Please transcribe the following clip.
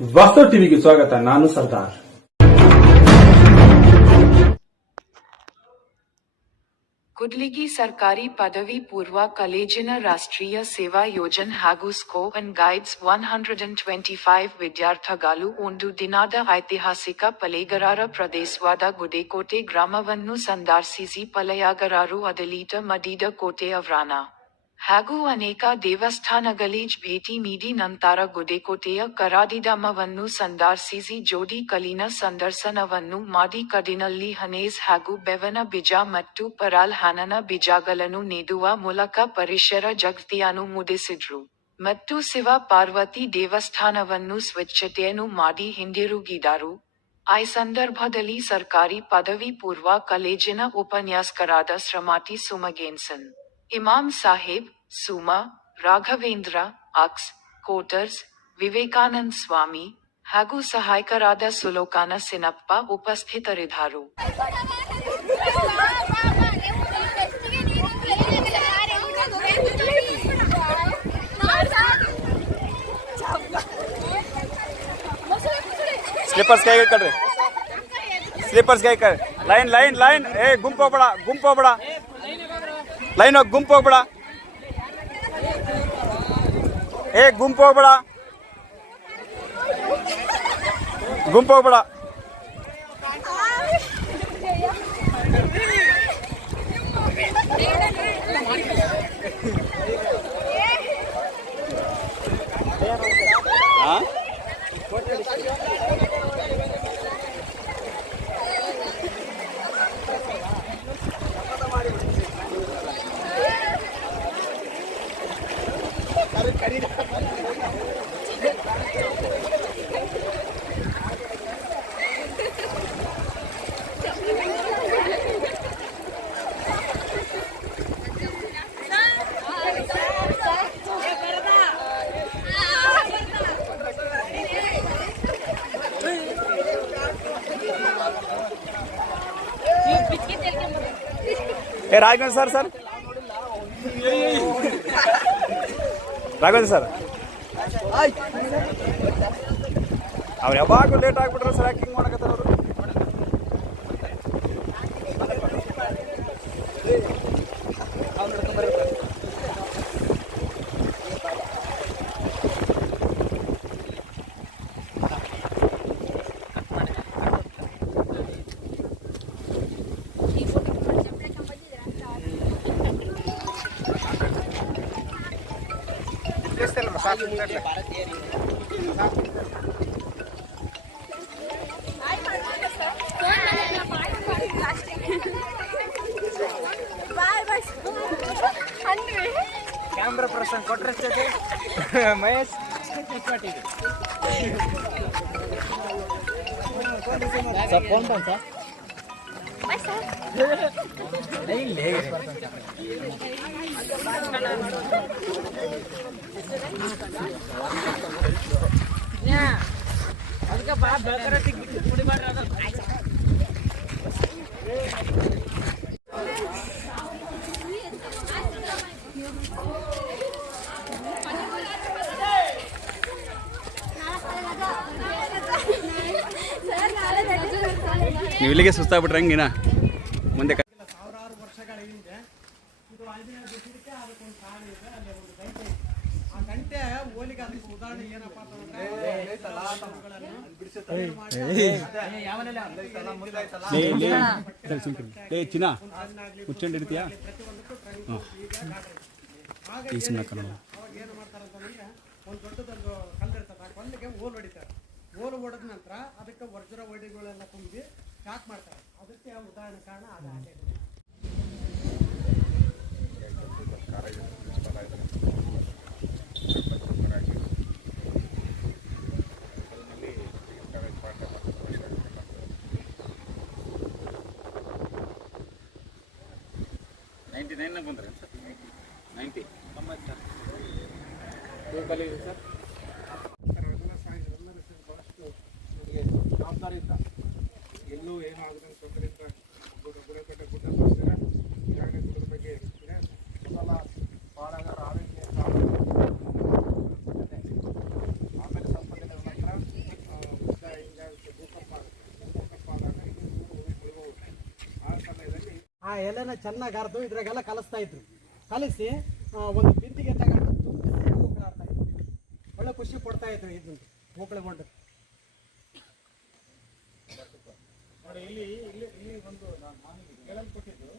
ವಾಸ್ತವ ಟಿವಿಗೆ ಸ್ವಾಗತ. ನಾನು ಸರ್ದಾರ್. ಕುಡ್ಲಿಗಿ ಸರ್ಕಾರಿ ಪದವಿ ಪೂರ್ವ ಕಾಲೇಜಿನ ರಾಷ್ಟ್ರೀಯ ಸೇವಾ ಯೋಜನೆ ಹಾಗೂ ಸ್ಕೋಪ್ ಅಂಡ್ ಗೈಡ್ಸ್ 125 ವಿದ್ಯಾರ್ಥಿಗಳು ಒಂದು ದಿನದ ಐತಿಹಾಸಿಕ ಪಲೆಗರಾರ ಪ್ರದೇಶವಾದ ಗುಡೇಕೋಟೆ ಗ್ರಾಮವನ್ನು ಸಂದರ್ಶಿಸಿ ಪಲೆಯಗಾರರು ಅದಲೀಟ ಮಡಿದ ಕೋಟೆ ಅವ್ರಾನ ಹಾಗೂ ಅನೇಕ ದೇವಸ್ಥಾನಗಳಿಗೆ ಭೇಟಿ ನೀಡಿ ನಂತರ ಗುಡೇಕೋಟೆಯ ಕರಾದಿಧಾಮವನ್ನು ಸಂದರ್ಶಿಸಿ ಜೋಡಿ ಕಲ್ಲಿನ ಸಂದರ್ಶನವನ್ನು ಮಾಡಿ ಕಡಿನಲ್ಲಿ ಹನೇಸ್ ಹಾಗೂ ಬೆವನ ಬೀಜ ಮತ್ತು ಪರಾಲ್ ಹನನ ಬೀಜಗಳನ್ನು ನೆಡುವ ಮೂಲಕ ಪರಿಸರ ಜಾಗೃತಿಯನ್ನು ಮೂಡಿಸಿದ್ರು ಮತ್ತು ಶಿವ ಪಾರ್ವತಿ ದೇವಸ್ಥಾನವನ್ನು ಸ್ವಚ್ಛತೆಯನ್ನು ಮಾಡಿ ಹಿಂದಿರುಗಿದರು. ಈ ಸಂದರ್ಭದಲ್ಲಿ ಸರ್ಕಾರಿ ಪದವಿ ಪೂರ್ವ ಕಾಲೇಜಿನ ಉಪನ್ಯಾಸಕರಾದ ಶ್ರೀಮತಿ ಸುಮಗೇನ್ಸನ್, ಇಮಾಮ್ ಸಾಹೇಬ್, ಸುಮಾ, ರಾಘವೇಂದ್ರ, ಅಕ್ಸ್, ಕೋಟರ್ಸ್, ವಿವೇಕಾನಂದ ಸ್ವಾಮಿ ಹಾಗೂ ಸಹಾಯಕರಾದ ಸುಲೋಕಾನ ಸಿನಪ್ಪ ಉಪಸ್ಥಿತರಿದ್ದರು. ಸ್ಲಿಪ್ಪರ್ಸ್ ಕೈ ಕಡ್ರಿ, ಸ್ಲಿಪ್ಪರ್ಸ್ ಕೈ ಕಡ್ರಿ. Line line line. ಗುಂಪು ಹೋಗ್ಬೇಡ, ಗುಂಪು ಹೋಗ್ಬೇಡ, ಲೈನ್ ಹೋಗಿ ಗುಂಪು ಹೋಗ್ಬೇಡ, ಗುಂಪು ಹೋಗ್ಬೇಡ, ಗುಂಪು ಹೋಗ್ಬೇಡ. ರಾಘವೇಂದ್ರ ಸರ್ ರಾಘವೇಂದ್ರ ಸರ್ ಅವ್ರು ಯಾವಾಗೂ ಲೇಟ್ ಆಗ್ಬಿಟ್ರೆ ಸರ್, ಯಾಕೆ ಹಿಂಗೆ ಮಾಡಕತ್ತಾರ ಅವರು? ಕ್ಯಾಮ್ರಾ ಪರ್ಸನ್ ಕೊಟ್ಟರೆ ಮಹೇಶ್ ಸರ್ ಫೋನ್ ಬಂತ ಅದಕ್ಕೆ ಬಾ ಬೇಕಾರೆ ಪುಡಿ ಮಾಡ್ರಿ. ನೀವು ಇಲ್ಲಿಗೆ ಸುಸ್ತಾಗ್ಬಿಟ್ರೆ ಹೆಂಗಿನ ಮುಂದೆ ಸಾವಿರಾರು ವರ್ಷಗಳ ಹಿಂದೆ ಇದು ಆಂಜನೇಯ ಬಿಟ್ಟಿದ್ದಕ್ಕೆ ಅದಕ್ಕೊಂದು ಕಾರಣ ಇದೆ. ಅಲ್ಲಿ ಒಂದು ಗಂಟೆ ಇದೆ. ಆ ಗಂಟೆ ಹೋಲಿಗೆ ಅದಕ್ಕೆ ಉದಾಹರಣೆ ಏನಪ್ಪ ಅಂತಂದ್ರೆ ಚಿನ್ನ ಮುಚ್ಕೊಂಡಿರ್ತೀಯ ಅವಾಗ ಏನು ಮಾಡ್ತಾರೆ ಅಂತಂದ್ರೆ ಒಂದು ದೊಡ್ಡದೊಂದು ಕಲ್ಲಿರ್ತದೆ. ಆ ಕಲ್ಲಿಗೆ ಓಲ್ ಹೊಡಿತಾರೆ. ಓಲು ಹೊಡೆದ ನಂತರ ಅದಕ್ಕೆ ವಜ್ರ ವಡಿಗಳೆಲ್ಲ ತುಂಬಿ ಪ್ಯಾಕ್ ಮಾಡ್ತಾರೆ. ಅದಕ್ಕೆ ಉದಾಹರಣೆ ಕಾರಣ ಅದಾಗಿದೆ. ಬಂದ್ರೆ ಸರ್ 90 ಸರ್ ಜವಾಬ್ದಾರಿ ಇದ್ದ ಎಲ್ಲೂ ಏನೂ ಆಗದಂಗೆ ತೊಂದರೆ ಇದ್ದ ಗುಡ್ಡ ತೋರಿಸ್ತೀರ. ಈಗಾಗಲೇ ಗುಡ್ಡದ ಬಗ್ಗೆ ಇದೆ. ಮೊದಲ ಬಾಳಗಾರ ಆರೋಗ್ಯ ಆಮೇಲೆ ಸ್ವಲ್ಪ ದಿನಗಳ ನಂತರ ಆ ಎಲೆನ ಚೆನ್ನಾಗಿ ಅರ್ದು ಇದ್ರಾಗೆಲ್ಲ ಕಲಿಸ್ತಾ ಇದ್ರು. ಕಲಿಸಿ ಒಂದು ಬಿಂದಿಗೆ ತಗೊಂಡು ತುಂಬಿಸಿ ಹೂಗಳಾಡ್ತಾ ಇದ್ರು. ಒಳ್ಳೆ ಖುಷಿ ಕೊಡ್ತಾ ಇದ್ರು ಇದನ್ನು ಹೂಕಳಗೊಂಡು. ನೋಡಿ ಇಲ್ಲಿ ಇಲ್ಲಿ ಇಲ್ಲಿ ಒಂದು ನಾನು ಕೇಳಲ್ಪಟ್ಟಿದ್ದು